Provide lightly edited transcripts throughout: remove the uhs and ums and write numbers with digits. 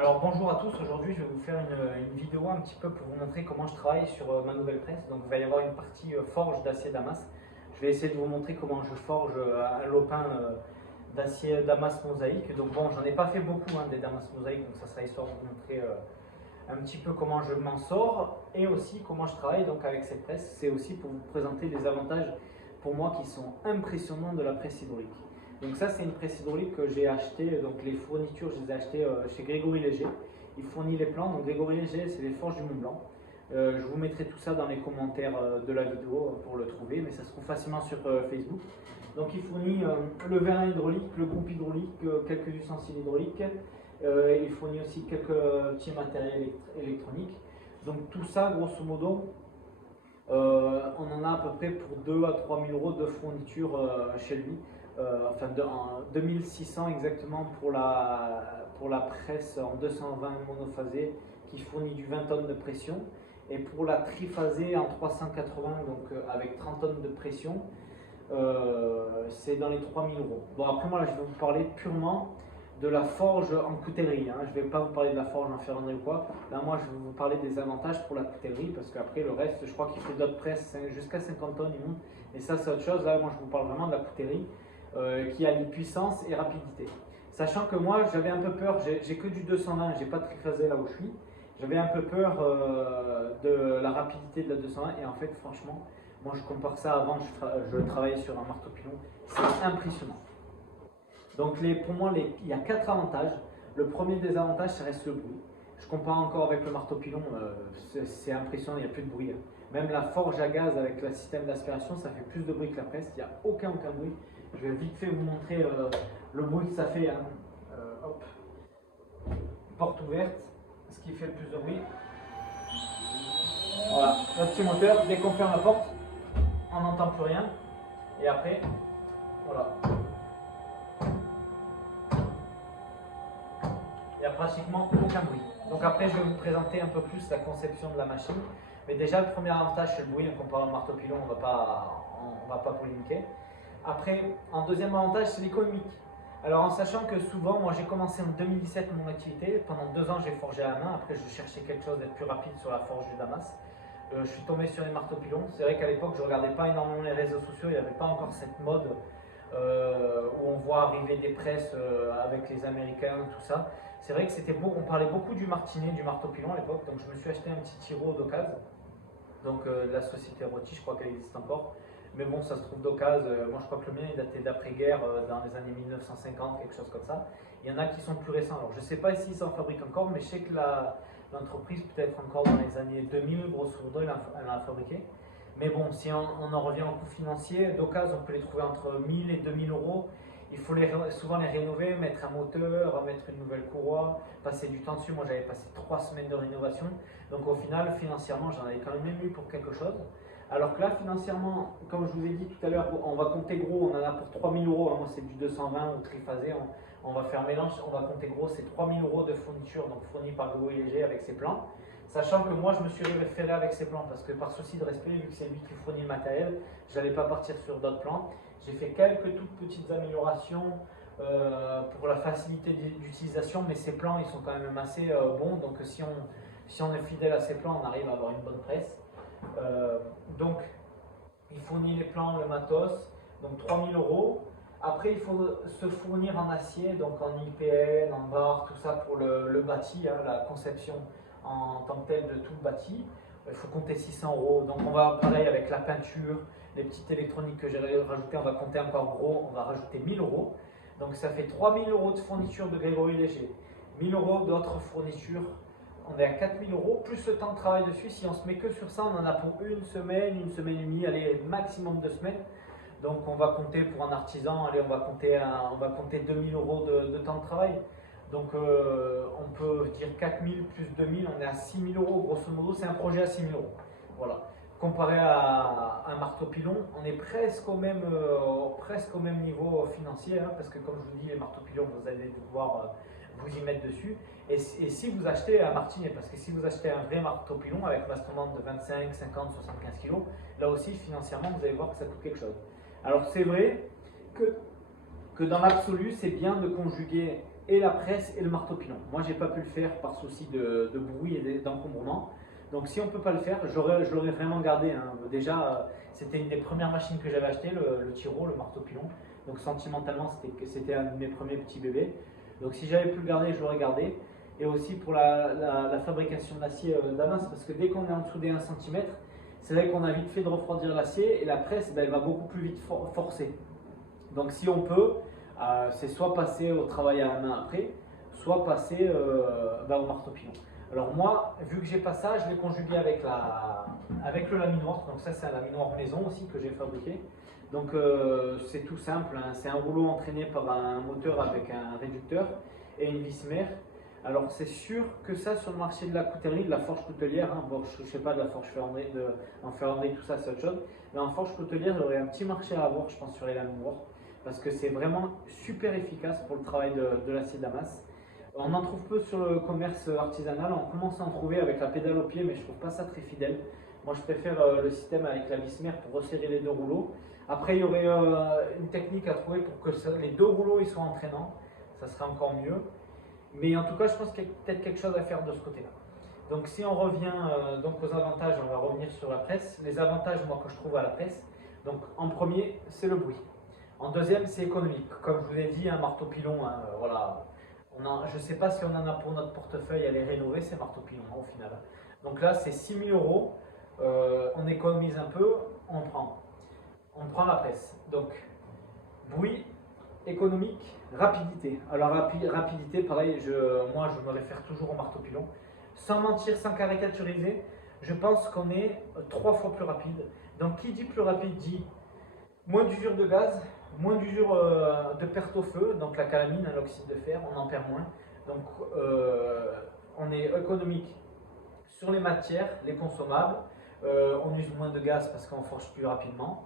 Alors bonjour à tous, aujourd'hui je vais vous faire une vidéo un petit peu pour vous montrer comment je travaille sur ma nouvelle presse. Donc il va y avoir une partie forge d'acier Damas. Je vais essayer de vous montrer comment je forge un lopin d'acier Damas mosaïque. Donc bon, j'en ai pas fait beaucoup des Damas mosaïques, donc ça sera histoire de vous montrer un petit peu comment je m'en sors et aussi comment je travaille donc avec cette presse. C'est aussi pour vous présenter les avantages pour moi qui sont impressionnants de la presse hydraulique. Donc ça c'est une presse hydraulique que j'ai acheté, donc les fournitures je les ai achetées chez Grégory Léger. Il fournit les plans, donc Grégory Léger c'est les Forges du Mont Blanc. Je vous mettrai tout ça dans les commentaires de la vidéo pour le trouver, mais ça se trouve facilement sur Facebook. Donc il fournit le vérin hydraulique, le groupe hydraulique, quelques ustensiles hydrauliques. Il fournit aussi quelques petits matériels électroniques. Donc tout ça grosso modo, on en a à peu près pour 2 à 3 000 euros de fourniture chez lui. Enfin 2600 exactement pour la presse en 220 monophasé qui fournit du 20 tonnes de pression, et pour la triphasée en 380 donc avec 30 tonnes de pression, c'est dans les 3000 euros. Bon, après moi là, je vais vous parler purement de la forge en coutellerie, je ne vais pas vous parler de la forge en ferronnerie ou quoi. Là moi je vais vous parler des avantages pour la coutellerie, parce qu'après le reste je crois qu'il fait d'autres presses jusqu'à 50 tonnes il monte, et ça c'est autre chose. Là moi je vous parle vraiment de la coutellerie qui a une puissance et rapidité. Sachant que moi j'avais un peu peur, j'ai que du 220, j'ai pas de triphasé là où je suis. J'avais un peu peur de la rapidité de la 220, et en fait franchement, moi je compare ça avant, je travaillais sur un marteau pilon, c'est impressionnant. Donc pour moi il y a 4 avantages. Le premier des avantages ça reste le bruit. Je compare encore avec le marteau pilon, c'est impressionnant, il n'y a plus de bruit. Même la forge à gaz avec le système d'aspiration, ça fait plus de bruit que la presse, il n'y a aucun bruit. Je vais vite fait vous montrer le bruit que ça fait. Hop. Porte ouverte, ce qui fait le plus de bruit. Voilà, notre petit moteur, dès qu'on ferme la porte, on n'entend plus rien. Et après, voilà. Il n'y a pratiquement aucun bruit. Donc après, je vais vous présenter un peu plus la conception de la machine. Mais déjà, le premier avantage, c'est le bruit. Comparé au marteau pilon, on ne va pas polémiquer. Après, en deuxième avantage, c'est l'économique. Alors en sachant que souvent, moi j'ai commencé en 2017 mon activité, pendant 2 ans j'ai forgé à la main, après je cherchais quelque chose d'être plus rapide sur la forge du Damas. Je suis tombé sur les marteaux pilons. C'est vrai qu'à l'époque je ne regardais pas énormément les réseaux sociaux, il n'y avait pas encore cette mode où on voit arriver des presses avec les Américains, tout ça. C'est vrai que c'était beau, on parlait beaucoup du martinet, du marteau pilon à l'époque, donc je me suis acheté un petit tiro d'occasion, donc de la société Roti, je crois qu'elle existe encore. Mais bon, ça se trouve d'occasion. Moi, je crois que le mien, il datait d'après-guerre, dans les années 1950, quelque chose comme ça. Il y en a qui sont plus récents. Alors, je ne sais pas s'ils s'en fabriquent encore, mais je sais que l'entreprise, peut-être encore dans les années 2000, grosso modo, elle en a fabriqué. Mais bon, si on en revient au coût financier, d'occasion, on peut les trouver entre 1000 et 2000 euros. Il faut souvent les rénover, mettre un moteur, mettre une nouvelle courroie, passer du temps dessus. Moi, j'avais passé 3 semaines de rénovation. Donc, au final, financièrement, j'en avais quand même eu pour quelque chose. Alors que là, financièrement, comme je vous ai dit tout à l'heure, on va compter gros, on en a pour 3000 euros. Moi, c'est du 220 ou triphasé. On va faire mélange, on va compter gros, c'est 3000 euros de fourniture, donc fournie par Grégory Léger avec ses plans. Sachant que moi, je me suis référé avec ses plans parce que par souci de respect, vu que c'est lui qui fournit le matériel, je n'allais pas partir sur d'autres plans. J'ai fait quelques toutes petites améliorations pour la facilité d'utilisation, mais ces plans, ils sont quand même assez bons. Donc, si on est fidèle à ces plans, on arrive à avoir une bonne presse. Donc il fournit les plans, le matos, donc 3000 euros. Après il faut se fournir en acier, donc en IPN, en barre, tout ça pour le bâti, la conception en tant que telle de tout le bâti. Il faut compter 600 euros. Donc on va pareil avec la peinture, les petites électroniques que j'ai rajoutées, on va compter encore gros, on va rajouter 1000 euros. Donc ça fait 3000 euros de fourniture de Grégory Léger, 1000 euros d'autres fournitures. On est à 4000 euros, plus le temps de travail dessus. Si on se met que sur ça, on en a pour une semaine et demie, allez, maximum 2 semaines. Donc on va compter pour un artisan, allez, on va compter 2000 euros de temps de travail. Donc on peut dire 4000 plus 2000, on est à 6000 euros, grosso modo, c'est un projet à 6000 euros. Voilà. Comparé à un marteau pilon, on est presque au même niveau financier, parce que comme je vous dis, les marteaux pilons, vous allez devoir vous y mettre dessus. Et si vous achetez un martinet, parce que si vous achetez un vrai marteau pilon avec mastodonte de 25, 50, 75 kg, là aussi financièrement vous allez voir que ça coûte quelque chose. Alors c'est vrai que dans l'absolu c'est bien de conjuguer et la presse et le marteau-pilon. Moi, j'ai pas pu le faire par souci de bruit et d'encombrement. Donc si on ne peut pas le faire, je l'aurais vraiment gardé, hein. Déjà, c'était une des premières machines que j'avais achetées, le Tiro, le marteau-pilon. Donc sentimentalement, c'était un de mes premiers petits bébés. Donc si j'avais pu le garder, je l'aurais gardé. Et aussi pour la fabrication de l'acier Damas, parce que dès qu'on est en dessous des 1 cm, c'est vrai qu'on a vite fait de refroidir l'acier et la presse, ben, elle va beaucoup plus vite forcer. Donc si on peut, c'est soit passer au travail à la main après, soit passer au marteau-pilon. Alors moi, vu que j'ai pas ça, je l'ai conjugué avec le laminoir. Donc ça, c'est un laminoir maison aussi que j'ai fabriqué. Donc c'est tout simple, hein. C'est un rouleau entraîné par un moteur avec un réducteur et une vis mère. Alors c'est sûr que ça, sur le marché de la coutellerie, de la forge coutelière, hein, bon, je ne sais pas, de la forge ferronnerie, en ferronnerie, tout ça, c'est autre chose. Mais en forge coutelière, il y aurait un petit marché à avoir, je pense, sur les laminoirs. Parce que c'est vraiment super efficace pour le travail de l'acier Damas. On en trouve peu sur le commerce artisanal, on commence à en trouver avec la pédale au pied, mais je trouve pas ça très fidèle. Moi je préfère le système avec la vis mère pour resserrer les deux rouleaux. Après il y aurait une technique à trouver pour que les deux rouleaux ils soient entraînants, ça serait encore mieux. Mais en tout cas je pense qu'il y a peut-être quelque chose à faire de ce côté-là. Donc si on revient donc aux avantages, on va revenir sur la presse. Les avantages moi que je trouve à la presse, donc en premier c'est le bruit. En deuxième c'est économique. Comme je vous l'ai dit, un marteau-pilon, hein, voilà. Je ne sais pas si on en a pour notre portefeuille à les rénover, ces marteaux-pilons au final. Donc là, c'est 6 000 euros. On économise un peu, on prend la presse. Donc, bruit, économique, rapidité. Alors, rapidité, pareil, moi je me réfère toujours au marteau-pilon. Sans mentir, sans caricaturiser, je pense qu'on est 3 fois plus rapide. Donc, qui dit plus rapide dit moins d'usure de gaz, moins d'usure de perte au feu, donc la calamine, l'oxyde de fer, on en perd moins. Donc on est économique sur les matières, les consommables, on use moins de gaz parce qu'on forge plus rapidement.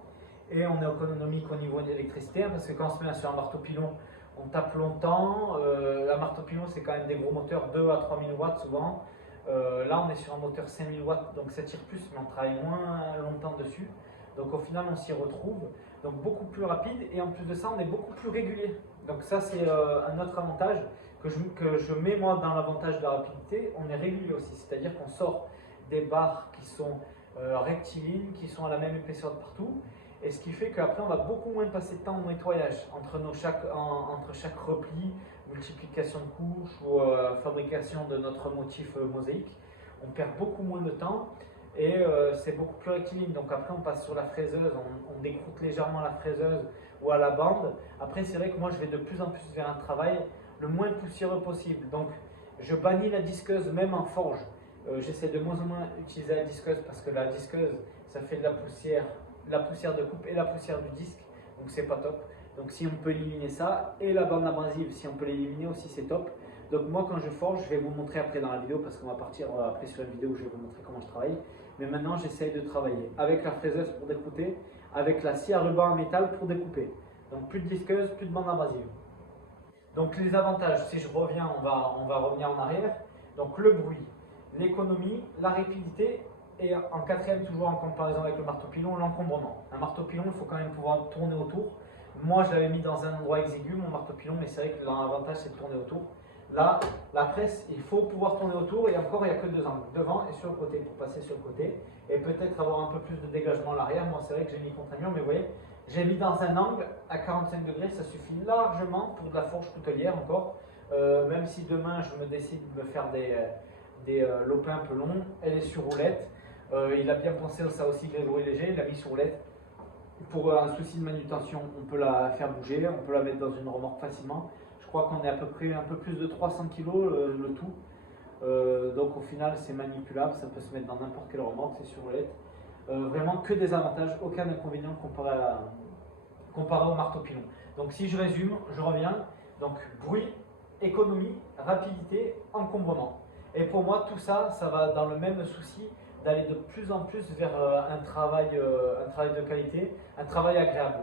Et on est économique au niveau de l'électricité, hein, parce que quand on se met sur un marteau-pilon, on tape longtemps. Un marteau-pilon, c'est quand même des gros moteurs, 2 à 3 000 watts souvent. Là, on est sur un moteur 5 000 watts, donc ça tire plus, mais on travaille moins longtemps dessus. Donc au final, on s'y retrouve. Donc beaucoup plus rapide et en plus de ça, on est beaucoup plus régulier. Donc ça, c'est un autre avantage que je mets moi dans l'avantage de la rapidité. On est régulier aussi, c'est-à-dire qu'on sort des barres qui sont rectilignes, qui sont à la même épaisseur de partout. Et ce qui fait qu'après, on va beaucoup moins passer de temps au nettoyage entre chaque repli, multiplication de couches ou fabrication de notre motif mosaïque. On perd beaucoup moins de temps. Et c'est beaucoup plus rectiligne. Donc après on passe sur la fraiseuse, on décroute légèrement la fraiseuse ou à la bande. Après c'est vrai que moi je vais de plus en plus vers un travail le moins poussiéreux possible. Donc je bannis la disqueuse même en forge. J'essaie de moins en moins d'utiliser la disqueuse parce que la disqueuse ça fait de la poussière de coupe et la poussière du disque. Donc c'est pas top. Donc si on peut éliminer ça, et la bande abrasive si on peut l'éliminer aussi c'est top. Donc moi quand je forge, je vais vous montrer après dans la vidéo parce qu'on va partir après sur une vidéo où je vais vous montrer comment je travaille. Mais maintenant j'essaye de travailler avec la fraiseuse pour découper, avec la scie à ruban en métal pour découper. Donc plus de disqueuse, plus de bande abrasive. Donc les avantages, si je reviens, on va revenir en arrière. Donc le bruit, l'économie, la rapidité et en quatrième, toujours en comparaison avec le marteau-pilon, l'encombrement. Un marteau-pilon, il faut quand même pouvoir tourner autour. Moi je l'avais mis dans un endroit exigu, mon marteau-pilon, mais c'est vrai que l'avantage c'est de tourner autour. Là, la presse, il faut pouvoir tourner autour et encore il n'y a que deux angles, devant et sur le côté, pour passer sur le côté et peut-être avoir un peu plus de dégagement à l'arrière. Moi c'est vrai que j'ai mis contre un mur, mais vous voyez, j'ai mis dans un angle à 45 degrés, ça suffit largement pour de la forge coutelière encore. Même si demain je me décide de me faire des lopins un peu longs, elle est sur roulette. Il a bien pensé à ça aussi, Grégory Léger, il l'a mis sur roulette. Pour un souci de manutention, on peut la faire bouger, on peut la mettre dans une remorque facilement. Je crois qu'on est à peu près un peu plus de 300 kg le tout. Donc au final c'est manipulable, ça peut se mettre dans n'importe quelle remorque, c'est sur roulette. Vraiment que des avantages, aucun inconvénient comparé au marteau-pilon. Donc si je résume, je reviens. Donc bruit, économie, rapidité, encombrement. Et pour moi tout ça, ça va dans le même souci d'aller de plus en plus vers un travail de qualité, un travail agréable.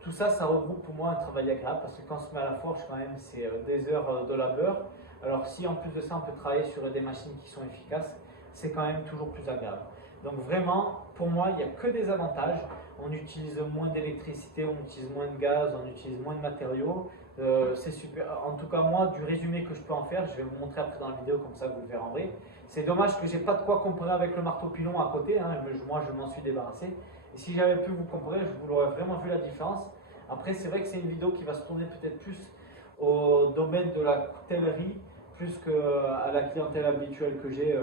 Tout ça, ça regroupe pour moi un travail agréable parce que quand on se met à la forge, quand même, c'est des heures de labeur. Alors si en plus de ça, on peut travailler sur des machines qui sont efficaces, c'est quand même toujours plus agréable. Donc vraiment, pour moi, il n'y a que des avantages. On utilise moins d'électricité, on utilise moins de gaz, on utilise moins de matériaux. C'est super. En tout cas, moi, du résumé que je peux en faire, je vais vous montrer après dans la vidéo, comme ça vous le verrez en vrai. C'est dommage que j'ai pas de quoi comparer avec le marteau pilon à côté, hein, moi je m'en suis débarrassé. Et si j'avais pu vous comparer, je vous l'aurais vraiment vu la différence. Après, c'est vrai que c'est une vidéo qui va se tourner peut-être plus au domaine de la coutellerie, plus qu'à la clientèle habituelle que j'ai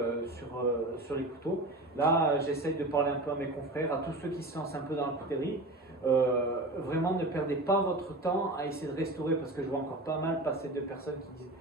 sur les couteaux. Là, j'essaye de parler un peu à mes confrères, à tous ceux qui se lancent un peu dans la coutellerie. Vraiment, ne perdez pas votre temps à essayer de restaurer, parce que je vois encore pas mal passer de personnes qui disent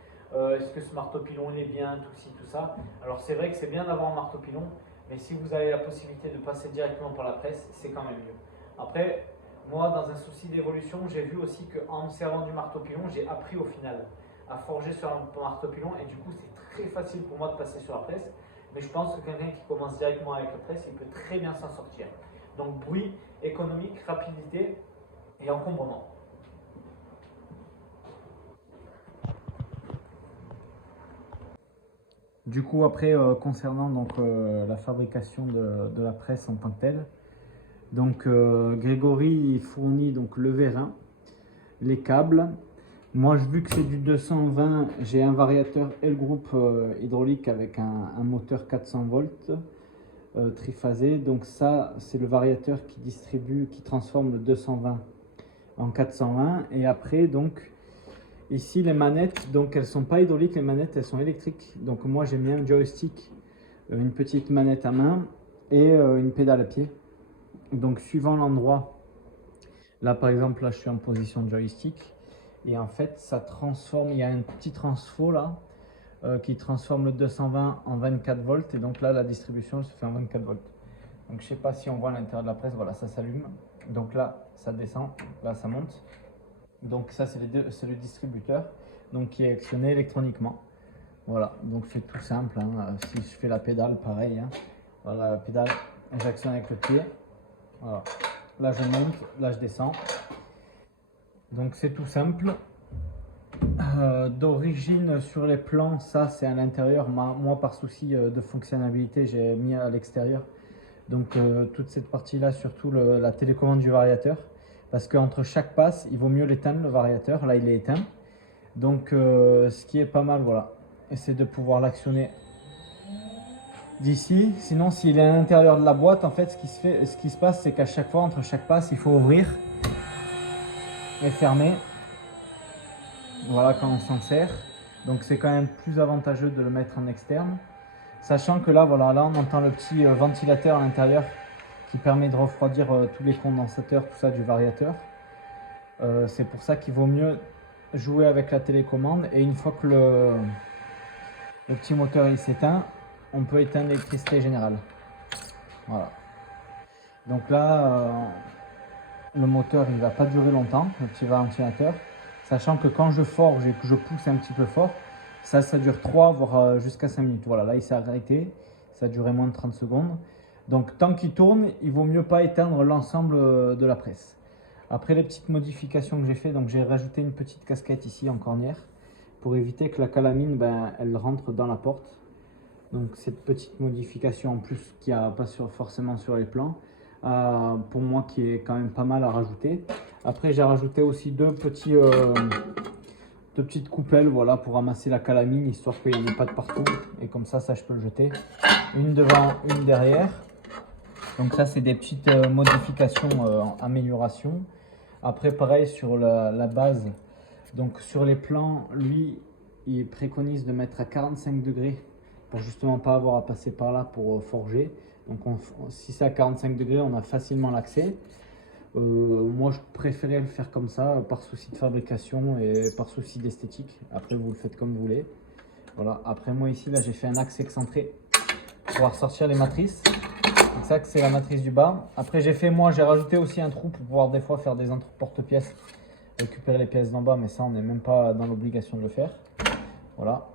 est-ce que ce marteau pilon il est bien, tout ci, tout ça. Alors c'est vrai que c'est bien d'avoir un marteau pilon, mais si vous avez la possibilité de passer directement par la presse, c'est quand même mieux. Après, moi, dans un souci d'évolution, j'ai vu aussi qu'en me servant du marteau pilon, j'ai appris au final à forger sur un marteau pilon, et du coup c'est très facile pour moi de passer sur la presse. Mais je pense que quelqu'un qui commence directement avec la presse, il peut très bien s'en sortir. Donc bruit, économique, rapidité et encombrement. Du coup, après, concernant la fabrication de la presse en tant que telle, donc Grégory fournit donc le vérin, les câbles. Moi, vu que c'est du 220, j'ai un variateur L-Group hydraulique avec un moteur 400 volts triphasé. Donc ça, c'est le variateur qui transforme le 220 en 420. Et après, donc, ici, les manettes, donc elles sont pas hydrauliques, les manettes, elles sont électriques. Donc moi, j'ai mis un joystick, une petite manette à main et une pédale à pied. Donc suivant l'endroit, là par exemple, là je suis en position joystick. Et en fait, ça transforme, il y a un petit transfo là, qui transforme le 220 en 24 volts. Et donc là, la distribution se fait en 24 volts. Donc je sais pas si on voit à l'intérieur de la presse, voilà, ça s'allume. Donc là, ça descend, là ça monte. Donc ça, c'est le distributeur, donc qui est actionné électroniquement. Voilà, donc c'est tout simple, hein. Si je fais la pédale, pareil, hein. Voilà, la pédale, j'actionne avec le pied. Voilà. Là je monte, là je descends. Donc c'est tout simple. D'origine sur les plans, ça c'est à l'intérieur. Moi par souci de fonctionnalité, j'ai mis à l'extérieur. Donc toute cette partie là, surtout la télécommande du variateur. Parce qu'entre chaque passe, il vaut mieux l'éteindre, le variateur. Là il est éteint. Donc ce qui est pas mal, voilà, c'est de pouvoir l'actionner d'ici. Sinon s'il est à l'intérieur de la boîte, en fait ce qui se passe, c'est qu'à chaque fois, entre chaque passe, il faut ouvrir et fermer. Voilà, quand on s'en sert. Donc c'est quand même plus avantageux de le mettre en externe. Sachant que là, voilà, là on entend le petit ventilateur à l'intérieur qui permet de refroidir tous les condensateurs, tout ça du variateur. C'est pour ça qu'il vaut mieux jouer avec la télécommande. Et une fois que le petit moteur il s'éteint, on peut éteindre l'électricité générale. Voilà. Donc là, le moteur il va pas durer longtemps, le petit ventilateur. Sachant que quand je forge et que je pousse un petit peu fort, ça dure 3 voire jusqu'à 5 minutes. Voilà, là il s'est arrêté, ça a duré moins de 30 secondes. Donc tant qu'il tourne, il vaut mieux pas éteindre l'ensemble de la presse. Après les petites modifications que j'ai fait, donc j'ai rajouté une petite casquette ici en cornière pour éviter que la calamine elle rentre dans la porte. Donc cette petite modification en plus qu'il n'y a pas forcément sur les plans, pour moi qui est quand même pas mal à rajouter. Après j'ai rajouté aussi deux petites coupelles, voilà, pour ramasser la calamine, histoire qu'il n'y en ait pas de partout. Et comme ça je peux le jeter. Une devant, une derrière. Donc ça c'est des petites modifications, améliorations. Après pareil sur la base, donc sur les plans, lui il préconise de mettre à 45 degrés pour justement pas avoir à passer par là pour forger. Donc si c'est à 45 degrés, on a facilement l'accès. Moi je préférais le faire comme ça par souci de fabrication et par souci d'esthétique. Après vous le faites comme vous voulez. Voilà. Après moi ici là j'ai fait un axe excentré pour pouvoir sortir les matrices. Donc ça c'est la matrice du bas. Après j'ai rajouté aussi un trou pour pouvoir des fois faire des porte-pièces, récupérer les pièces d'en bas, mais ça on n'est même pas dans l'obligation de le faire. Voilà.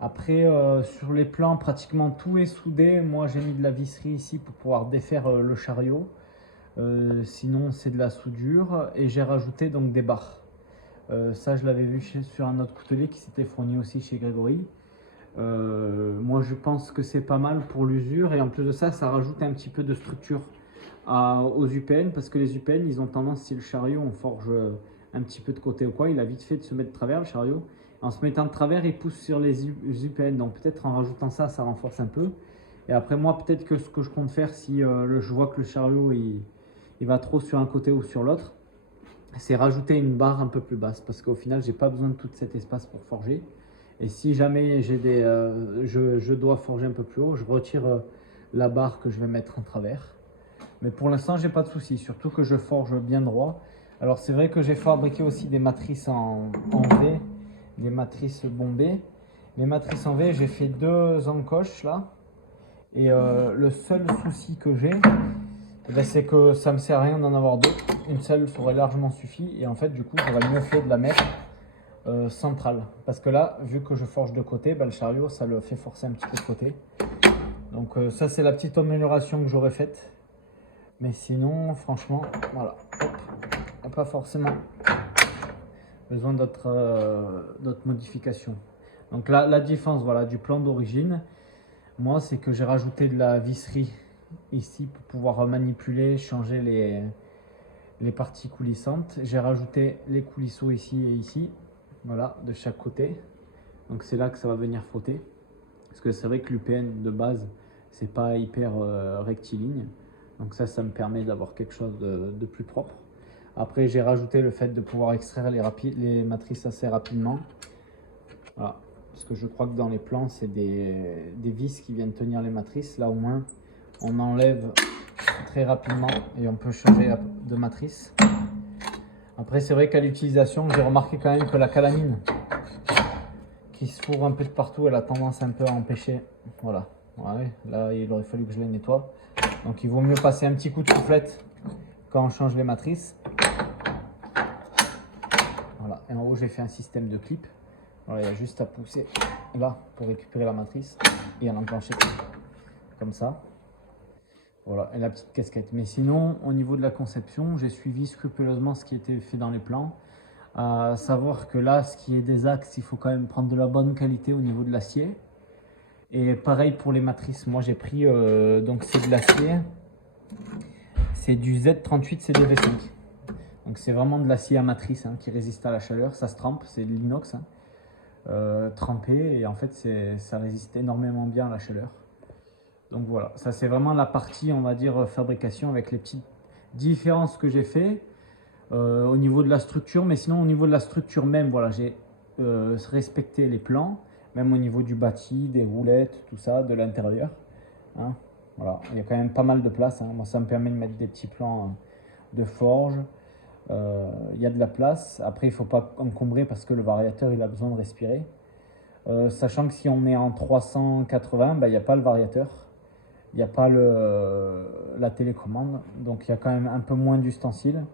Après sur les plans pratiquement tout est soudé. Moi j'ai mis de la visserie ici pour pouvoir défaire le chariot. Sinon c'est de la soudure et j'ai rajouté donc des barres. Ça je l'avais vu sur un autre coutelier qui s'était fourni aussi chez Grégory. Moi je pense que c'est pas mal pour l'usure et en plus de ça, ça rajoute un petit peu de structure aux UPN, parce que les UPN ils ont tendance, si le chariot on forge un petit peu de côté ou quoi, il a vite fait de se mettre de travers le chariot. En se mettant de travers, il pousse sur les UPN. Donc peut-être en rajoutant ça, ça renforce un peu. Et après moi, peut-être que ce que je compte faire, si je vois que le chariot il va trop sur un côté ou sur l'autre, c'est rajouter une barre un peu plus basse. Parce qu'au final, j'ai pas besoin de tout cet espace pour forger. Et si jamais je dois forger un peu plus haut, je retire la barre que je vais mettre en travers. Mais pour l'instant, j'ai pas de souci, surtout que je forge bien droit. Alors c'est vrai que j'ai fabriqué aussi des matrices en V, des matrices bombées. Les matrices en V, j'ai fait 2 encoches là. Et le seul souci que j'ai, c'est que ça me sert à rien d'en avoir 2. Une seule aurait largement suffi. Et en fait, du coup, j'aurais mieux fait de la mettre centrale. Parce que là, vu que je forge de côté, le chariot, ça le fait forcer un petit peu de côté. Donc ça, c'est la petite amélioration que j'aurais faite. Mais sinon, franchement, voilà, hop, pas forcément besoin d'autres modifications. Donc là, la différence, voilà, du plan d'origine, moi, c'est que j'ai rajouté de la visserie ici pour pouvoir manipuler, changer les parties coulissantes. J'ai rajouté les coulisseaux ici et ici, voilà, de chaque côté. Donc c'est là que ça va venir frotter. Parce que c'est vrai que l'UPN de base, c'est pas hyper rectiligne. Donc ça me permet d'avoir quelque chose de plus propre. Après, j'ai rajouté le fait de pouvoir extraire les matrices assez rapidement. Voilà. Parce que je crois que dans les plans, c'est des vis qui viennent tenir les matrices. Là, au moins, on enlève très rapidement et on peut changer de matrice. Après, c'est vrai qu'à l'utilisation, j'ai remarqué quand même que la calamine qui se fourre un peu de partout, elle a tendance un peu à empêcher. Voilà. Ouais, là, il aurait fallu que je les nettoie. Donc il vaut mieux passer un petit coup de soufflette quand on change les matrices. Voilà, et en haut j'ai fait un système de clip. Voilà, il y a juste à pousser là pour récupérer la matrice et à l'enclencher comme ça. Voilà, et la petite casquette. Mais sinon, au niveau de la conception, j'ai suivi scrupuleusement ce qui était fait dans les plans. À savoir que là, ce qui est des axes, il faut quand même prendre de la bonne qualité au niveau de l'acier. Et pareil pour les matrices, moi j'ai pris, donc c'est de l'acier, c'est du Z38 CDV5. Donc c'est vraiment de l'acier à matrice qui résiste à la chaleur, ça se trempe, c'est de l'inox trempé et en fait ça résiste énormément bien à la chaleur. Donc voilà, ça c'est vraiment la partie on va dire fabrication avec les petites différences que j'ai fait au niveau de la structure, mais sinon au niveau de la structure même, voilà, j'ai respecté les plans. Même au niveau du bâti, des roulettes, tout ça, de l'intérieur. Voilà, il y a quand même pas mal de place. Moi, ça me permet de mettre des petits plans de forge. Il y a de la place. Après, il ne faut pas encombrer parce que le variateur, il a besoin de respirer. Sachant que si on est en 380, il n'y a pas le variateur. Il n'y a pas la télécommande. Donc, il y a quand même un peu moins d'ustensiles.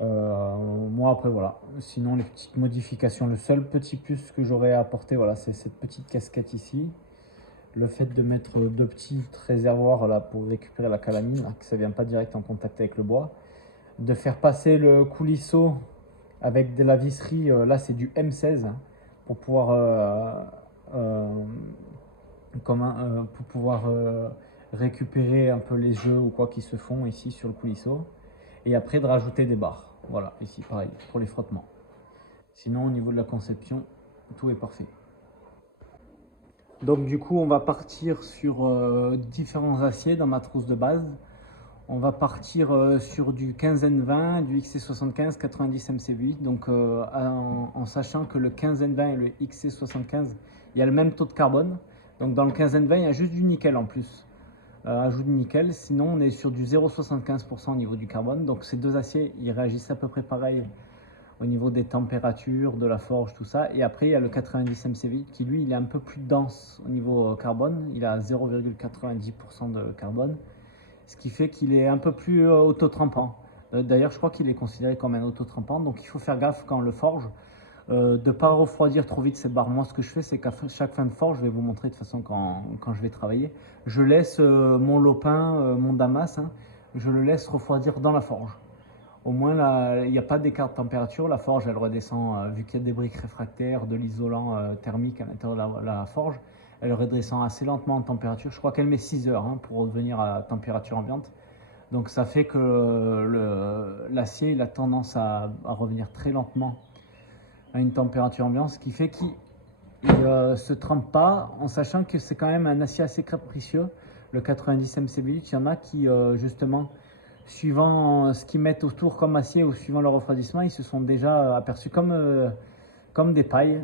Moi après voilà, sinon les petites modifications, le seul petit plus que j'aurais à apporter, voilà, c'est cette petite casquette ici, le fait de mettre 2 petits réservoirs là pour récupérer la calamine, là, que ça vient pas direct en contact avec le bois, de faire passer le coulisseau avec de la visserie, là c'est du M16 pour pouvoir récupérer un peu les jeux ou quoi qui se font ici sur le coulisseau. Et après de rajouter des barres. Voilà, ici pareil, pour les frottements. Sinon au niveau de la conception, tout est parfait. Donc du coup on va partir sur différents aciers dans ma trousse de base. On va partir sur du 15N20, du XC75, 90 MC8. Donc en sachant que le 15N20 et le XC75, il y a le même taux de carbone. Donc dans le 15N20, il y a juste du nickel en plus. Ajout de nickel, sinon on est sur du 0,75% au niveau du carbone. Donc ces deux aciers, ils réagissent à peu près pareil au niveau des températures, de la forge, tout ça. Et après, il y a le 90 MC8 qui lui, il est un peu plus dense au niveau carbone. Il a 0,90% de carbone, ce qui fait qu'il est un peu plus autotrempant. D'ailleurs, je crois qu'il est considéré comme un autotrempant, donc il faut faire gaffe quand on le forge. De ne pas refroidir trop vite cette barre. Moi, ce que je fais, c'est qu'à chaque fin de forge, je vais vous montrer de toute façon quand je vais travailler, je laisse mon lopin, mon damas, je le laisse refroidir dans la forge. Au moins, là, il n'y a pas d'écart de température. La forge, elle redescend, vu qu'il y a des briques réfractaires, de l'isolant thermique à l'intérieur de la forge, elle redescend assez lentement en température. Je crois qu'elle met 6 heures pour revenir à température ambiante. Donc ça fait que l'acier il a tendance à revenir très lentement à une température ambiante, ce qui fait qu'il ne se trempe pas, en sachant que c'est quand même un acier assez capricieux. Le 90 MCV8, il y en a qui justement, suivant ce qu'ils mettent autour comme acier ou suivant leur refroidissement, ils se sont déjà aperçus comme des pailles,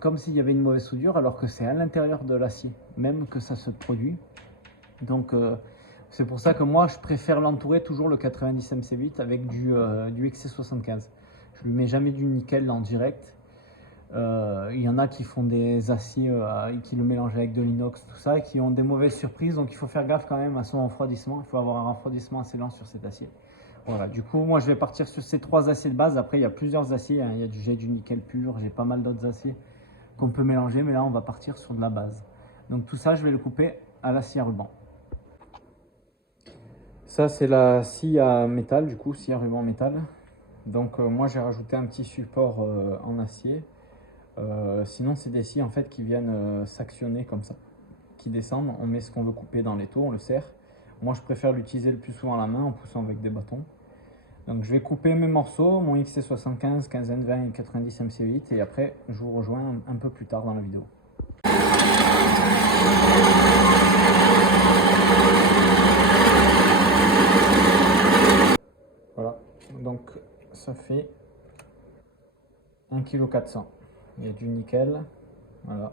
comme s'il y avait une mauvaise soudure, alors que c'est à l'intérieur de l'acier même que ça se produit. Donc c'est pour ça que moi je préfère l'entourer toujours le 90 MC8 avec du XC75. Je lui mets jamais du nickel en direct. Il y en a qui font des aciers qui le mélangent avec de l'inox, tout ça, et qui ont des mauvaises surprises. Donc il faut faire gaffe quand même à son refroidissement. Il faut avoir un refroidissement assez lent sur cet acier. Voilà, du coup moi je vais partir sur ces 3 aciers de base. Après il y a plusieurs aciers, hein. J'ai du nickel pur, j'ai pas mal d'autres aciers qu'on peut mélanger, mais là on va partir sur de la base. Donc tout ça je vais le couper à la scie à ruban. Ça c'est la scie à métal, du coup scie à ruban métal. Donc moi j'ai rajouté un petit support en acier. Sinon c'est des scies en fait qui viennent s'actionner comme ça, qui descendent, on met ce qu'on veut couper dans l'étau, on le serre. Moi je préfère l'utiliser le plus souvent à la main en poussant avec des bâtons. Donc je vais couper mes morceaux, mon XC75, 15N20 et 90 MC8, et après je vous rejoins un peu plus tard dans la vidéo. Voilà, donc ça fait 1,4 kg. Il y a du nickel, voilà,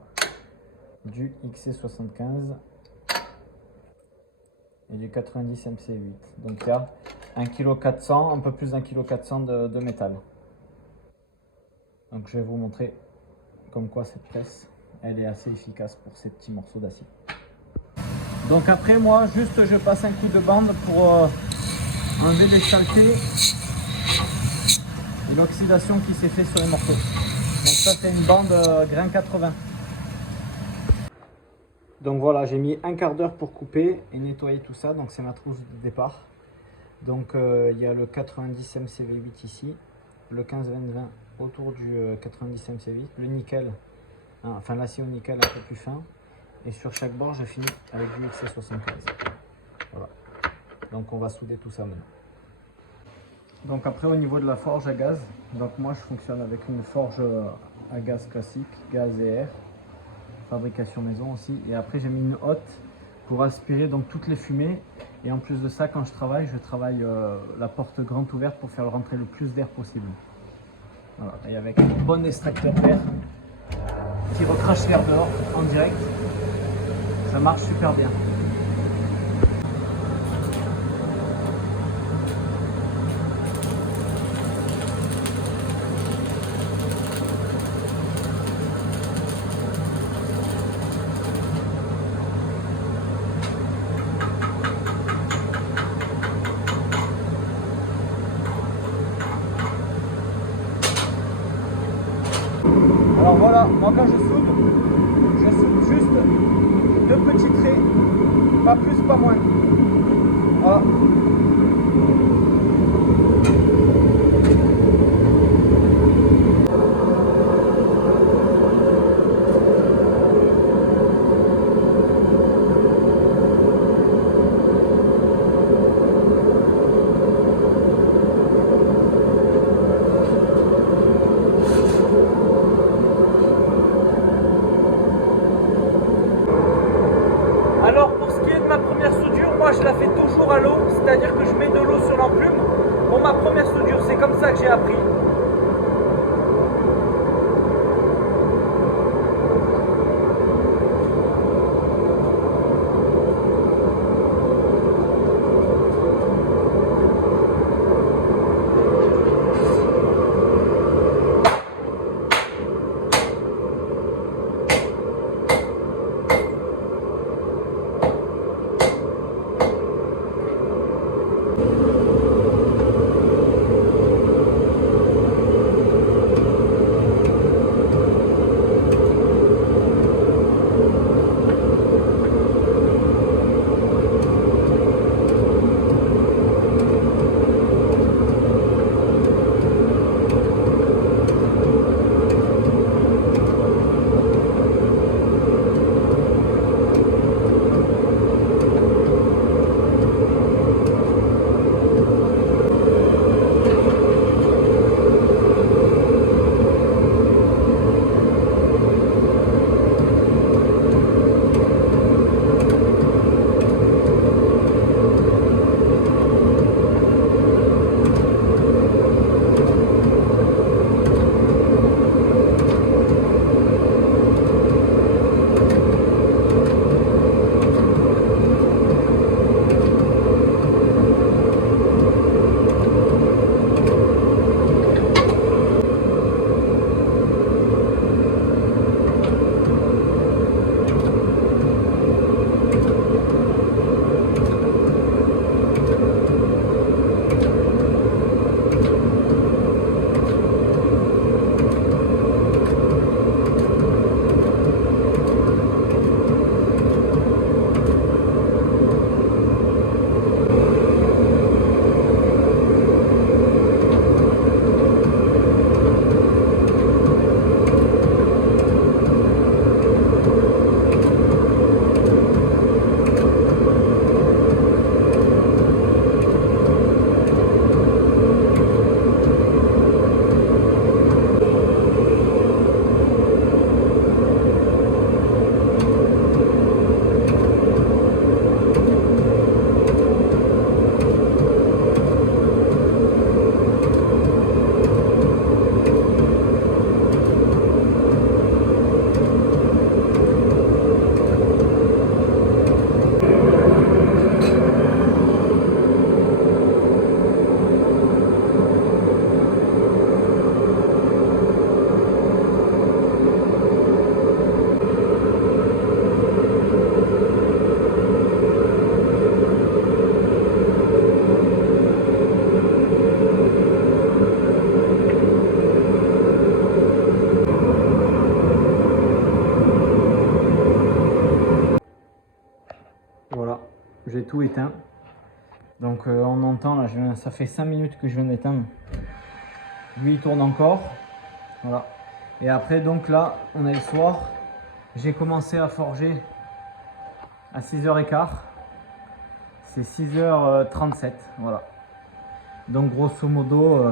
du XC75 et du 90 MC8. Donc il y a 1,4 kg, un peu plus d'1,4 kg de métal. Donc je vais vous montrer comme quoi cette presse, elle est assez efficace pour ces petits morceaux d'acier. Donc après moi, juste je passe un coup de bande pour enlever les saletés et l'oxydation qui s'est fait sur les morceaux. Donc ça c'est une bande grain 80. Donc voilà, j'ai mis un quart d'heure pour couper et nettoyer tout ça. Donc c'est ma trousse de départ. Donc il y a le 90 MCV8 ici, le 15-20-20 autour du 90 MC8, le nickel, hein, enfin l'acier au nickel un peu plus fin. Et sur chaque bord, je finis avec du XC75. Voilà. Donc on va souder tout ça maintenant. Donc après au niveau de la forge à gaz, donc moi je fonctionne avec une forge à gaz classique, gaz et air, fabrication maison aussi. Et après j'ai mis une hotte pour aspirer donc toutes les fumées. Et en plus de ça, quand je travaille la porte grande ouverte pour faire rentrer le plus d'air possible. Voilà. Et avec un bon extracteur d'air qui recrache l'air dehors en direct, ça marche super bien. Alors voilà, moi quand je soude juste 2 petits traits, pas plus, pas moins. Voilà. Alors pour ce qui est de ma première soudure, moi je la fais toujours à l'eau, c'est-à-dire que je mets de l'eau sur l'enclume. Pour ma première soudure, c'est comme ça que j'ai appris. j'ai tout éteint. Donc on entend là, ça fait 5 minutes que je viens d'éteindre. Lui il tourne encore. Voilà. Et après donc là, on est le soir. J'ai commencé à forger à 6h15. C'est 6h37. Voilà. Donc grosso modo,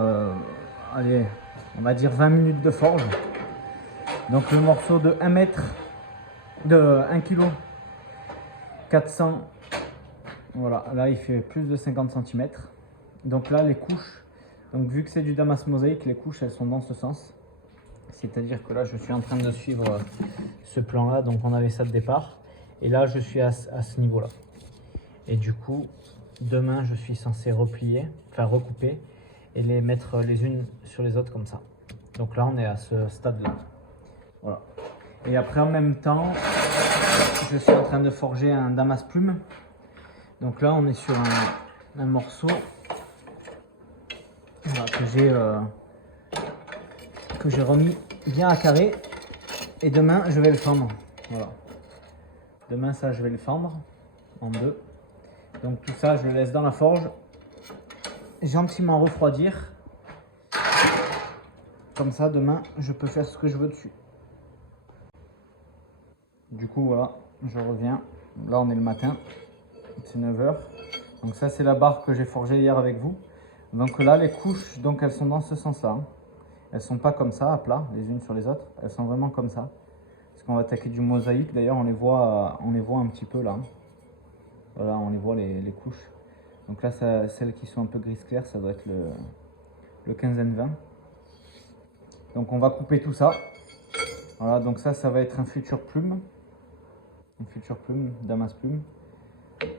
allez, on va dire 20 minutes de forge. Donc le morceau de 1 mètre, de 1 kg 400. Voilà, là il fait plus de 50 cm. Donc là les couches, donc vu que c'est du damas mosaïque, les couches elles sont dans ce sens. C'est-à-dire que là je suis en train de suivre ce plan là, donc on avait ça de départ. Et là je suis à ce niveau là. Et du coup, demain je suis censé replier, enfin recouper et les mettre les unes sur les autres comme ça. Donc là on est à ce stade là. Voilà. Et après en même temps, je suis en train de forger un damas plume. Donc là on est sur un morceau voilà, que j'ai remis bien à carré. Et demain je vais le fendre. Voilà. Demain ça je vais le fendre en deux. Donc tout ça je le laisse dans la forge, gentiment refroidir. Comme ça demain je peux faire ce que je veux dessus. Du coup voilà, je reviens. Là on est le matin, c'est 9h. Donc ça c'est la barre que j'ai forgée hier avec vous. Donc là les couches, donc elles sont dans ce sens là. Elles sont pas comme ça à plat les unes sur les autres, elles sont vraiment comme ça. Parce qu'on va attaquer du mosaïque, d'ailleurs on les voit un petit peu là. Voilà, on les voit les couches. Donc là celles qui sont un peu gris clair, ça doit être le 15N20. Donc on va couper tout ça. Voilà, donc ça va être un futur plume. Une future plume, damas plume.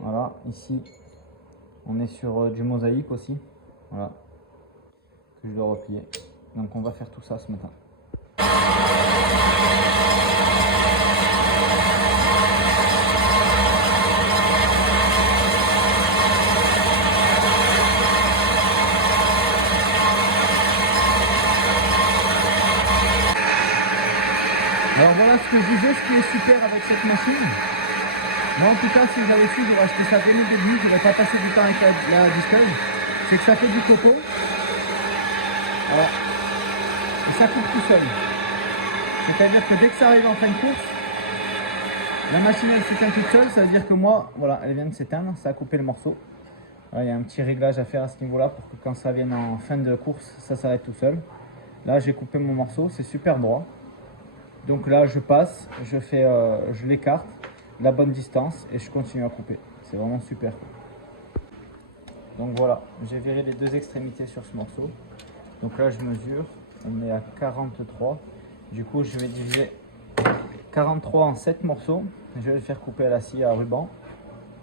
Voilà, ici on est sur du mosaïque aussi. Voilà, que je dois replier. Donc on va faire tout ça ce matin. Alors voilà ce que je disais, ce qui est super avec cette machine. Moi en tout cas si j'avais su, j'aurais acheté ça dès le début, je n'aurais pas passé du temps avec la disqueuse. C'est que ça fait du coco. Voilà. Et ça coupe tout seul. C'est-à-dire que dès que ça arrive en fin de course, la machine elle s'éteint toute seule, ça veut dire que moi, voilà, elle vient de s'éteindre, ça a coupé le morceau. Voilà, il y a un petit réglage à faire à ce niveau-là pour que quand ça vienne en fin de course, ça s'arrête tout seul. Là j'ai coupé mon morceau, c'est super droit. Donc là je passe, je l'écarte, la bonne distance et je continue à couper. C'est vraiment super. Donc voilà, j'ai viré les deux extrémités sur ce morceau. Donc là je mesure, on est à 43. Du coup je vais diviser 43 en 7 morceaux. Je vais le faire couper à la scie à ruban.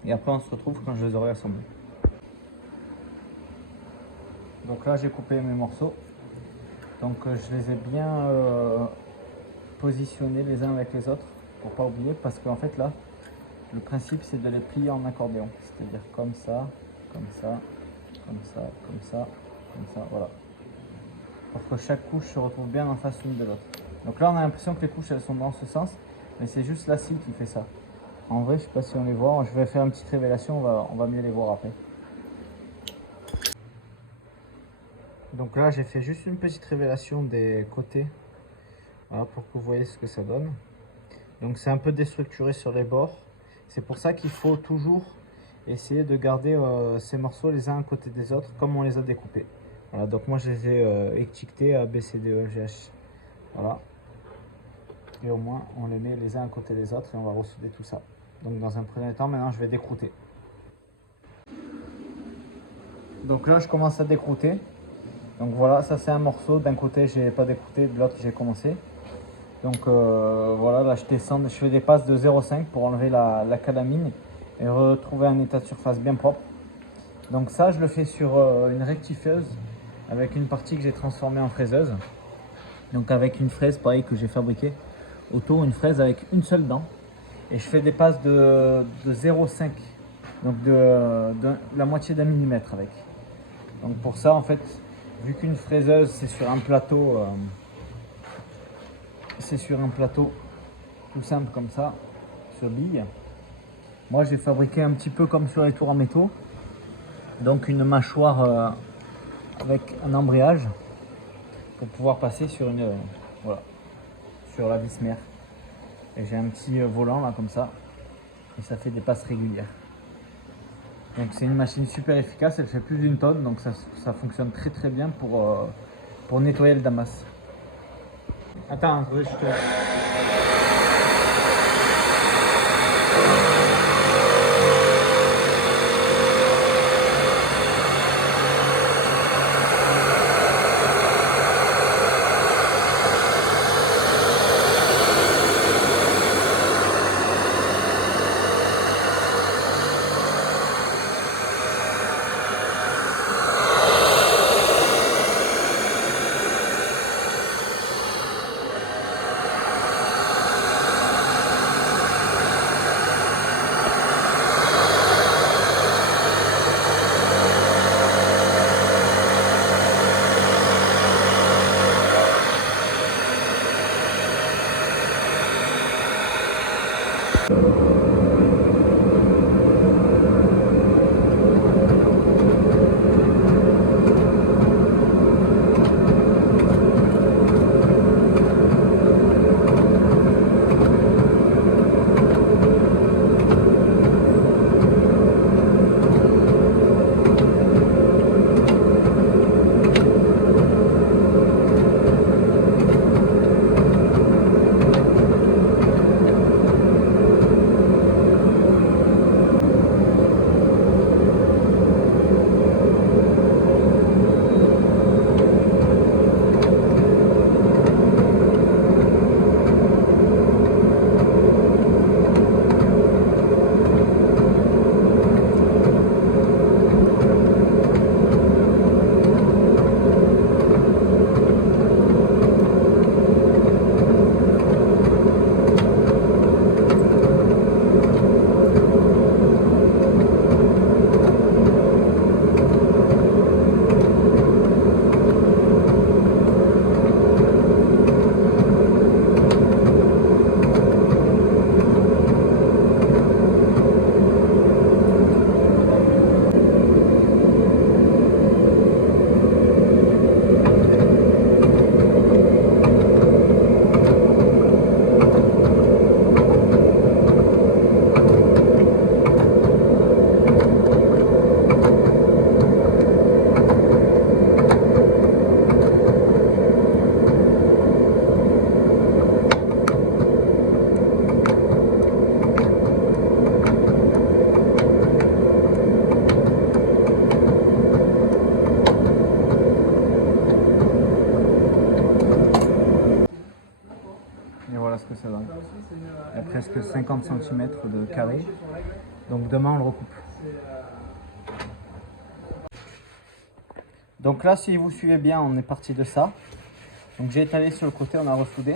Et après on se retrouve quand je les aurai assemblés. Donc là j'ai coupé mes morceaux. Donc je les ai bien positionnés les uns avec les autres pour pas oublier, parce qu'en fait là le principe c'est de les plier en accordéon, c'est-à-dire comme ça, comme ça, comme ça, comme ça, comme ça, voilà, pour que chaque couche se retrouve bien en face l'une de l'autre. Donc là on a l'impression que les couches elles sont dans ce sens, mais c'est juste la scie qui fait ça. En vrai je sais pas si on les voit, je vais faire une petite révélation, on va mieux les voir après. Donc là j'ai fait juste une petite révélation des côtés, voilà, pour que vous voyez ce que ça donne. Donc c'est un peu déstructuré sur les bords. C'est pour ça qu'il faut toujours essayer de garder ces morceaux les uns à côté des autres comme on les a découpés. Voilà, donc moi je les ai étiquetés A, B, C, D, E, G, H. Voilà. Et au moins on les met les uns à côté des autres et on va ressouder tout ça. Donc dans un premier temps, maintenant je vais décrouter. Donc là je commence à décrouter. Donc voilà, ça c'est un morceau. D'un côté j'ai pas décrouté, de l'autre j'ai commencé. Donc voilà, là je descends, je fais des passes de 0,5 pour enlever la calamine et retrouver un état de surface bien propre. Donc ça je le fais sur une rectifieuse avec une partie que j'ai transformée en fraiseuse. Donc avec une fraise pareil que j'ai fabriquée autour, une fraise avec une seule dent. Et je fais des passes de 0,5, donc de la moitié d'un millimètre avec. Donc pour ça en fait, vu qu'une fraiseuse c'est sur un plateau tout simple comme ça, sur bille. Moi j'ai fabriqué un petit peu comme sur les tours en métaux. Donc une mâchoire avec un embrayage pour pouvoir passer sur une voilà, sur la vis mère. Et j'ai un petit volant là comme ça et ça fait des passes régulières. Donc c'est une machine super efficace, elle fait plus d'une tonne, donc ça fonctionne très très bien pour nettoyer le damas. Attends, je te... Et voilà ce que ça donne. Il y a presque 50 cm de carré. Donc demain on le recoupe. Donc là, si vous suivez bien, on est parti de ça. Donc j'ai étalé sur le côté, on a ressoudé.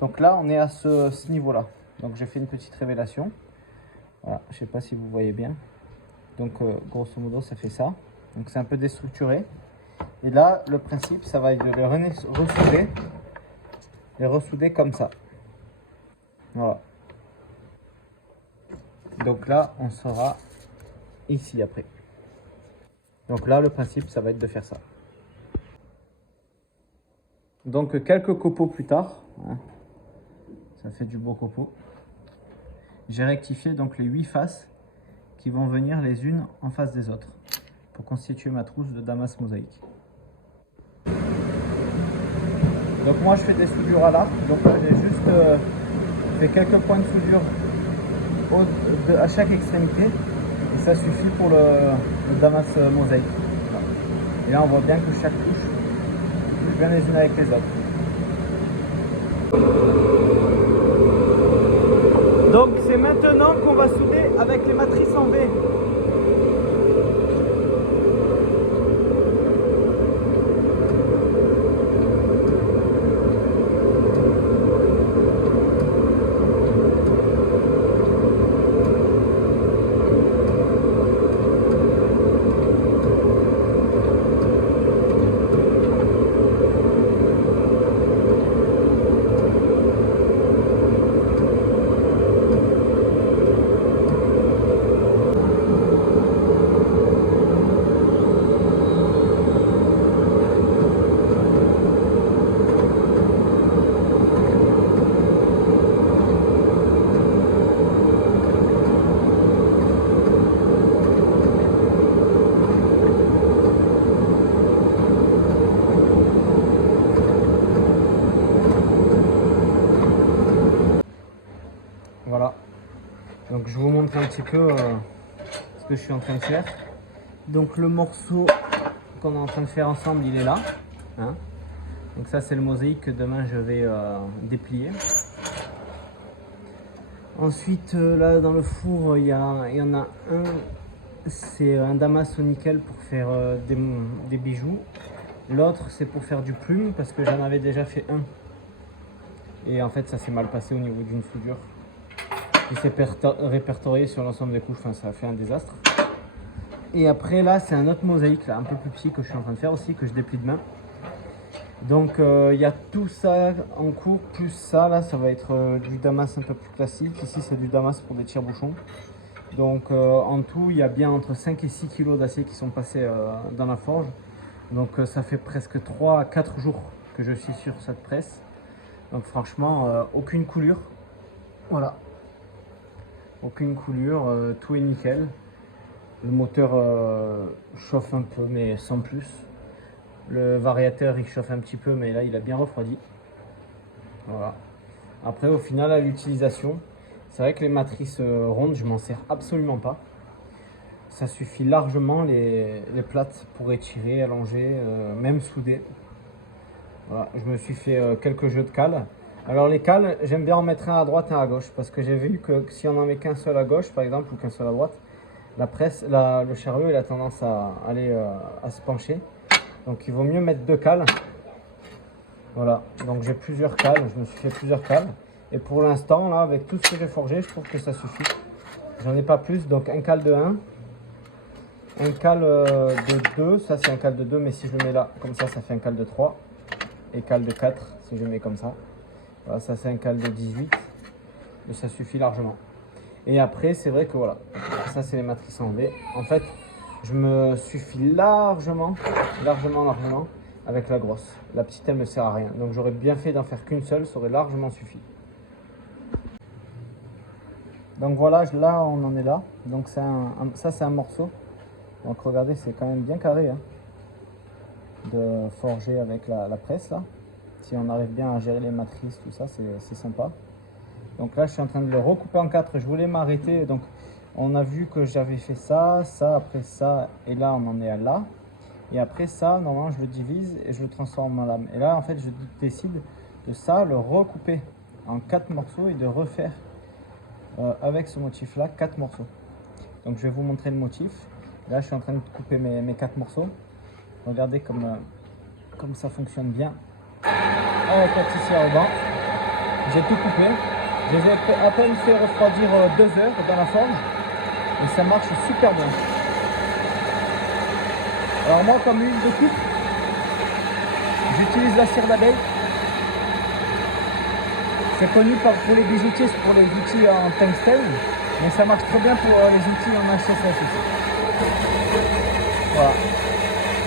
Donc là, on est à ce niveau-là. Donc j'ai fait une petite révélation. Voilà, je ne sais pas si vous voyez bien. Donc grosso modo, ça fait ça. Donc c'est un peu déstructuré. Et là, le principe, ça va être de les ressouder. Les ressouder comme ça. Voilà. Donc là, on sera ici après. Donc là, le principe, ça va être de faire ça. Donc quelques copeaux plus tard, hein, ça fait du beau copeau. J'ai rectifié donc les 8 faces qui vont venir les unes en face des autres pour constituer ma trousse de damas mosaïque. Donc moi je fais des soudures à l'arc, donc là j'ai juste fait quelques points de soudure à chaque extrémité et ça suffit pour le damas mosaïque. Voilà. Et là on voit bien que chaque touche touche bien les unes avec les autres. Donc c'est maintenant qu'on va souder avec les matrices en V. Donc je vous montre un petit peu ce que je suis en train de faire. Donc le morceau qu'on est en train de faire ensemble, il est là. Hein. Donc ça c'est le mosaïque que demain je vais déplier. Ensuite là dans le four il y en a un, c'est un damas au nickel pour faire des bijoux. L'autre c'est pour faire du plume parce que j'en avais déjà fait un. Et en fait ça s'est mal passé au niveau d'une soudure. Il s'est répertorié sur l'ensemble des couches, enfin ça a fait un désastre. Et après là c'est un autre mosaïque là, un peu plus petit que je suis en train de faire aussi, que je déplie demain. Donc il y a tout ça en cours, plus ça là, ça va être du damas un peu plus classique. Ici c'est du damas pour des tire-bouchons. Donc en tout il y a bien entre 5 et 6 kg d'acier qui sont passés dans la forge. Donc ça fait presque 3 à 4 jours que je suis sur cette presse. Donc franchement aucune coulure. Voilà. Aucune coulure, tout est nickel. Le moteur chauffe un peu mais sans plus. Le variateur il chauffe un petit peu mais là il a bien refroidi. Voilà. Après au final à l'utilisation, c'est vrai que les matrices rondes je m'en sers absolument pas. Ça suffit largement les plates pour étirer, allonger, même souder. Voilà. Je me suis fait quelques jeux de cales. Alors les cales, j'aime bien en mettre un à droite et un à gauche parce que j'ai vu que si on en met qu'un seul à gauche par exemple ou qu'un seul à droite, le chariot il a tendance à aller à se pencher. Donc il vaut mieux mettre 2 cales. Voilà, donc j'ai plusieurs cales, je me suis fait plusieurs cales. Et pour l'instant, là, avec tout ce que j'ai forgé, je trouve que ça suffit. J'en ai pas plus, donc un cale de 1, un cale de 2, ça c'est un cale de 2, mais si je le mets là, comme ça fait un cale de 3. Et cale de 4, si je le mets comme ça. Voilà, ça c'est un cale de 18, et ça suffit largement. Et après, c'est vrai que voilà, ça c'est les matrices en V. En fait, je me suffis largement avec la grosse. La petite, elle me sert à rien. Donc j'aurais bien fait d'en faire qu'une seule, ça aurait largement suffi. Donc voilà, là on en est là. Donc ça c'est un morceau. Donc regardez, c'est quand même bien carré hein, de forger avec la presse là. Si on arrive bien à gérer les matrices, tout ça, c'est sympa. Donc là, je suis en train de le recouper en 4. Je voulais m'arrêter. Donc on a vu que j'avais fait ça, ça, après ça, et là on en est à là. Et après ça, normalement je le divise et je le transforme en lame. Et là en fait je décide de ça, le recouper en 4 morceaux et de refaire avec ce motif là 4 morceaux. Donc je vais vous montrer le motif. Là je suis en train de couper mes 4 morceaux. Regardez comme ça fonctionne bien. En pâtissière au banc. J'ai tout coupé. Je les ai à peine fait refroidir 2 heures dans la forge. Et ça marche super bien. Alors moi comme huile de coupe, j'utilise la cire d'abeille. C'est connu pour les bijoutiers, pour les outils en tungstène, mais ça marche très bien pour les outils en HSS aussi. Voilà.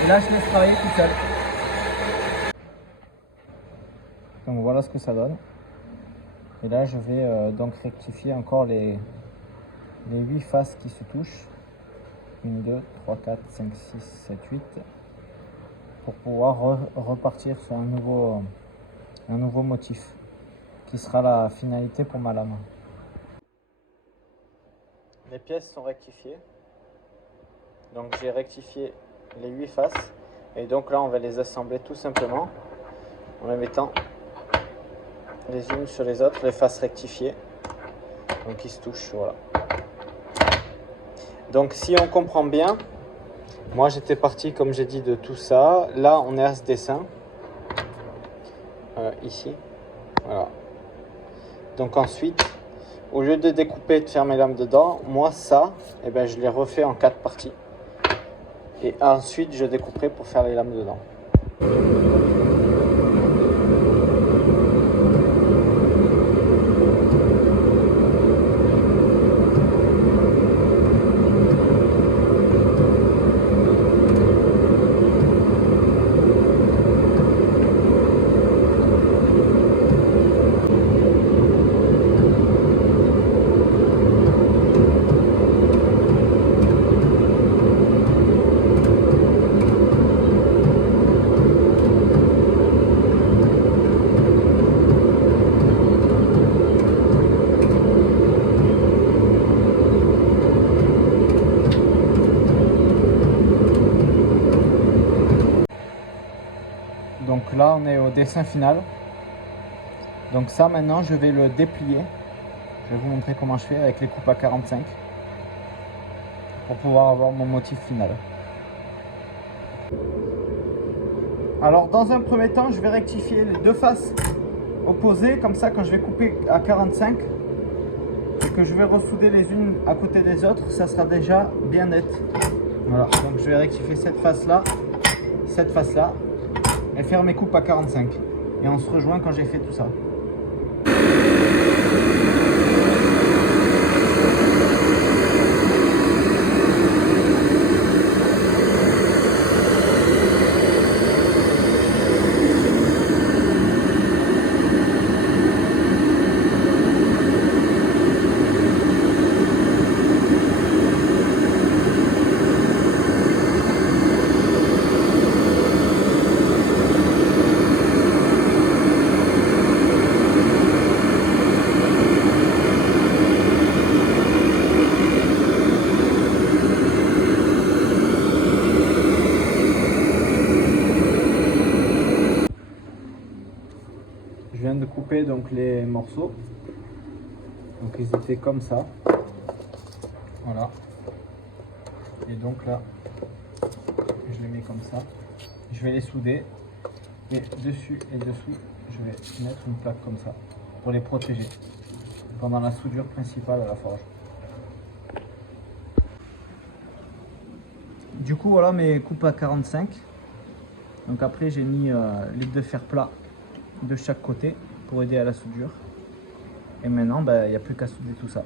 Et là je laisse travailler tout seul. Donc voilà ce que ça donne. Et là je vais donc rectifier encore les 8 faces qui se touchent. 1, 2, 3, 4, 5, 6, 7, 8 pour pouvoir repartir sur un nouveau motif qui sera la finalité pour ma lame. Les pièces sont rectifiées. Donc j'ai rectifié les 8 faces et donc là on va les assembler tout simplement en les mettant les unes sur les autres, les faces rectifiées. Donc ils se touchent, voilà. Donc si on comprend bien, moi j'étais parti comme j'ai dit de tout ça. Là on est à ce dessin. Ici. Voilà. Donc ensuite, au lieu de découper et de faire mes lames dedans, moi ça, eh ben, je les refais en 4 parties. Et ensuite je découperai pour faire les lames dedans. là on est au dessin final. Donc ça maintenant je vais le déplier. Je vais vous montrer comment je fais avec les coupes à 45 pour pouvoir avoir mon motif final. Alors dans un premier temps je vais rectifier les deux faces opposées, comme ça quand je vais couper à 45 et que je vais ressouder les unes à côté des autres, ça sera déjà bien net. Voilà, donc je vais rectifier cette face là et faire mes coupes à 45 et on se rejoint quand j'ai fait tout ça. Je viens de couper donc les morceaux, donc ils étaient comme ça, voilà, et donc là je les mets comme ça, je vais les souder et dessus et dessous je vais mettre une plaque comme ça pour les protéger pendant la soudure principale à la forge. Du coup voilà mes coupes à 45, donc après j'ai mis les deux fers plats de chaque côté pour aider à la soudure, et maintenant il n'y a plus qu'à souder tout ça.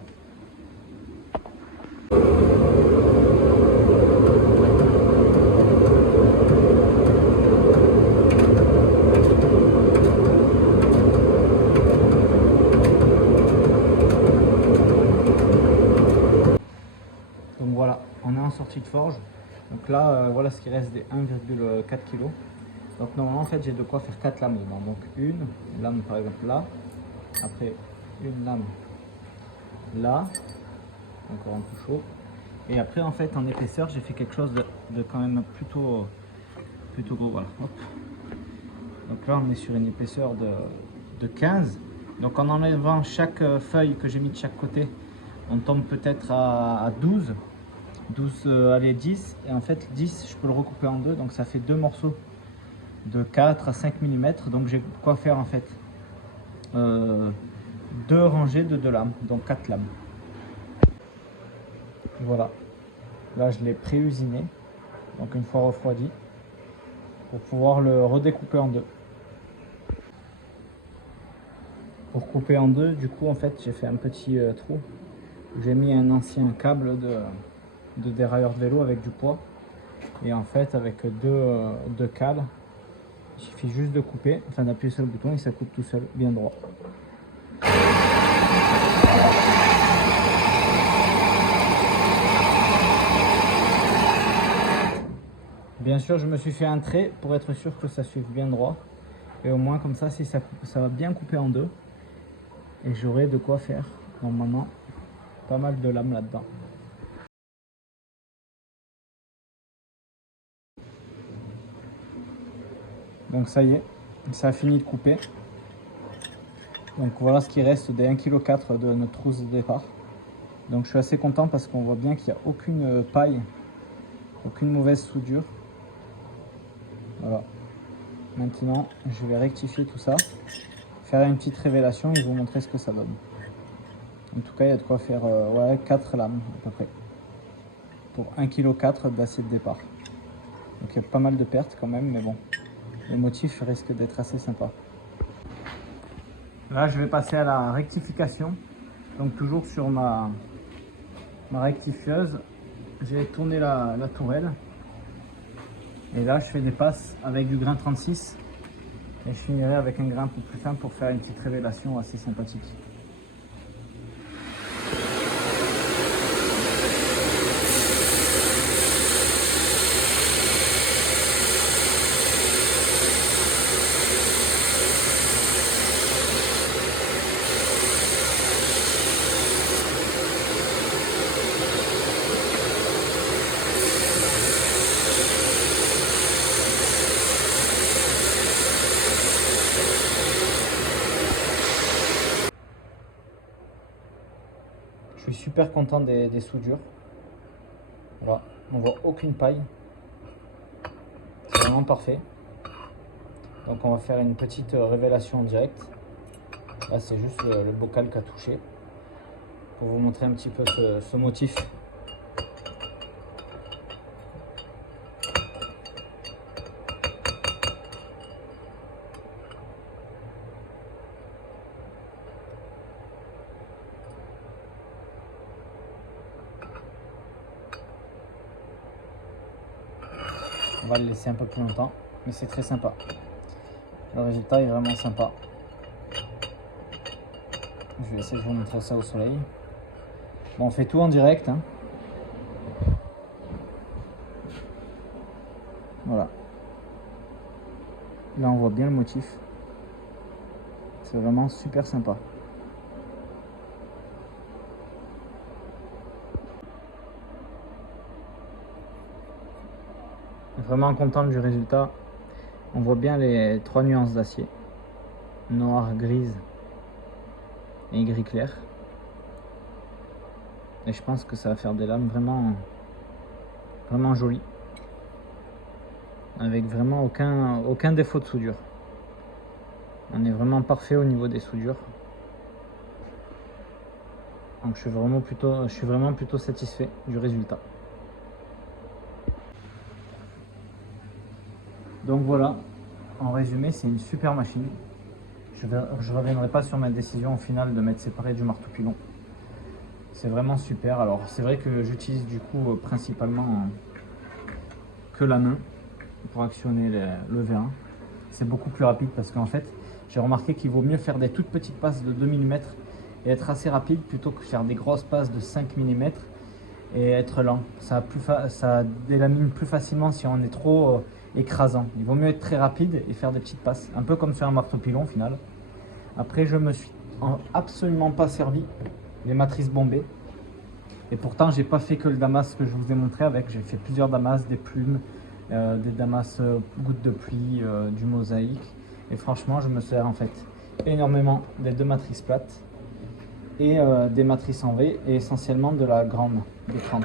Donc voilà, on est en sortie de forge. Donc là voilà ce qui reste des 1,4 kg. Donc normalement en fait j'ai de quoi faire 4 lames dedans. Donc une lame par exemple là, après une lame là, encore un peu chaud, et après en fait en épaisseur j'ai fait quelque chose de quand même plutôt gros. Voilà. Hop. Donc là on est sur une épaisseur de 15. Donc en enlevant chaque feuille que j'ai mis de chaque côté, on tombe peut-être à 12, allez 10, et en fait 10 je peux le recouper en deux, donc ça fait deux morceaux de 4 à 5 mm, donc j'ai quoi faire en fait deux rangées de 2 lames, donc 4 lames. Voilà, là je l'ai pré-usiné, donc une fois refroidi, pour pouvoir le redécouper en deux. Pour couper en deux, du coup en fait j'ai fait un petit trou, j'ai mis un ancien câble de dérailleur de vélo avec du poids, et en fait avec deux cales, il suffit juste de couper, enfin d'appuyer sur le bouton et ça coupe tout seul, bien droit. Bien sûr, je me suis fait un trait pour être sûr que ça suive bien droit. Et au moins comme ça, si ça coupe, ça va bien couper en deux. Et j'aurai de quoi faire, normalement, pas mal de lames là-dedans. Donc ça y est, ça a fini de couper. Donc voilà ce qui reste des 1,4 kg de notre trousse de départ. Donc je suis assez content parce qu'on voit bien qu'il n'y a aucune paille, aucune mauvaise soudure. Voilà. Maintenant je vais rectifier tout ça, faire une petite révélation et vous montrer ce que ça donne. En tout cas il y a de quoi faire ouais, 4 lames à peu près. Pour 1,4 kg d'acier de départ. Donc il y a pas mal de pertes quand même, mais bon. Le motif risque d'être assez sympa. Là, je vais passer à la rectification. Donc toujours sur ma rectifieuse, j'ai tourné la tourelle. Et là, je fais des passes avec du grain 36. Et je finirai avec un grain un peu plus fin pour faire une petite révélation assez sympathique. super content des soudures. Voilà, on voit aucune paille. C'est vraiment parfait. Donc on va faire une petite révélation en direct. Là c'est juste le bocal qui a touché. Pour vous montrer un petit peu ce motif. On va le laisser un peu plus longtemps, mais c'est très sympa. Le résultat est vraiment sympa. Je vais essayer de vous montrer ça au soleil. Bon, on fait tout en direct, hein. Voilà. Là, on voit bien le motif. C'est vraiment super sympa. Vraiment content du résultat. On voit bien les 3 nuances d'acier. Noir, grise et gris clair. Et je pense que ça va faire des lames vraiment jolies. Avec vraiment aucun défaut de soudure. On est vraiment parfait au niveau des soudures. Donc je suis vraiment plutôt satisfait du résultat. Donc voilà, en résumé, c'est une super machine. Je ne reviendrai pas sur ma décision au final de m'être séparé du marteau pilon. C'est vraiment super. Alors c'est vrai que j'utilise du coup principalement que la main pour actionner le V1. C'est beaucoup plus rapide parce qu'en fait, j'ai remarqué qu'il vaut mieux faire des toutes petites passes de 2 mm et être assez rapide plutôt que faire des grosses passes de 5 mm et être lent. Ça délamine plus facilement si on est trop écrasant. Il vaut mieux être très rapide et faire des petites passes, un peu comme sur un marteau pilon au final. Après, je me suis absolument pas servi des matrices bombées. Et pourtant, j'ai pas fait que le damas que je vous ai montré avec. J'ai fait plusieurs damas, des plumes, des damas gouttes de pluie, du mosaïque. Et franchement, je me sers en fait énormément des 2 matrices plates et des matrices en V et essentiellement de la grande, des 30.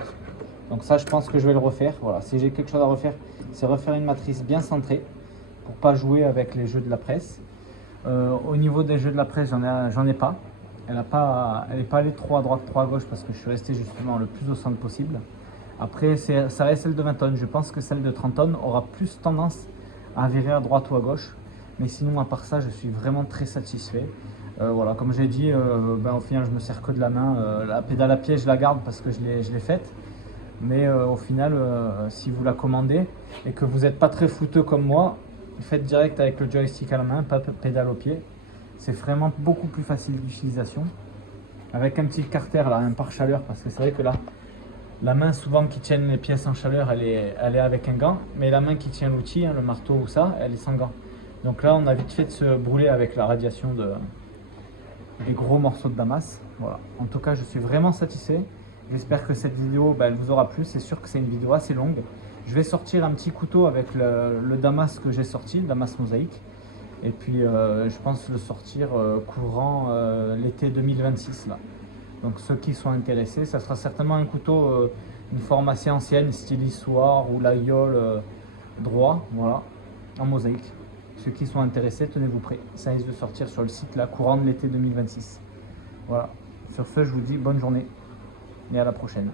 Donc ça, je pense que je vais le refaire. Voilà, si j'ai quelque chose à refaire, c'est refaire une matrice bien centrée pour pas jouer avec les jeux de la presse. Au niveau des jeux de la presse, j'en ai pas. Elle n'est pas allée trop à droite, trop à gauche parce que je suis resté justement le plus au centre possible. Après, ça reste celle de 20 tonnes. Je pense que celle de 30 tonnes aura plus tendance à virer à droite ou à gauche. Mais sinon, à part ça, je suis vraiment très satisfait. Voilà, comme j'ai dit, au final, je me sers que de la main. La pédale à pied, je la garde parce que je l'ai faite. Mais au final, si vous la commandez et que vous n'êtes pas très fouteux comme moi, faites direct avec le joystick à la main, pas pédale au pied. C'est vraiment beaucoup plus facile d'utilisation. Avec un petit carter là, un pare-chaleur, parce que c'est vrai que là, la main souvent qui tient les pièces en chaleur, elle est avec un gant, mais la main qui tient l'outil, hein, le marteau ou ça, elle est sans gant. Donc là, on a vite fait de se brûler avec la radiation des gros morceaux de damas. Voilà. En tout cas, je suis vraiment satisfait. J'espère que cette vidéo, elle vous aura plu. C'est sûr que c'est une vidéo assez longue. Je vais sortir un petit couteau avec le damas que j'ai sorti, le damas mosaïque. Et puis, je pense le sortir courant l'été 2026 là. Donc ceux qui sont intéressés, ça sera certainement un couteau, une forme assez ancienne, style histoire ou l'aïeul droit, voilà, en mosaïque. Ceux qui sont intéressés, tenez-vous prêts. Ça risque de sortir sur le site là, courant de l'été 2026. Voilà. Sur ce, je vous dis bonne journée et à la prochaine.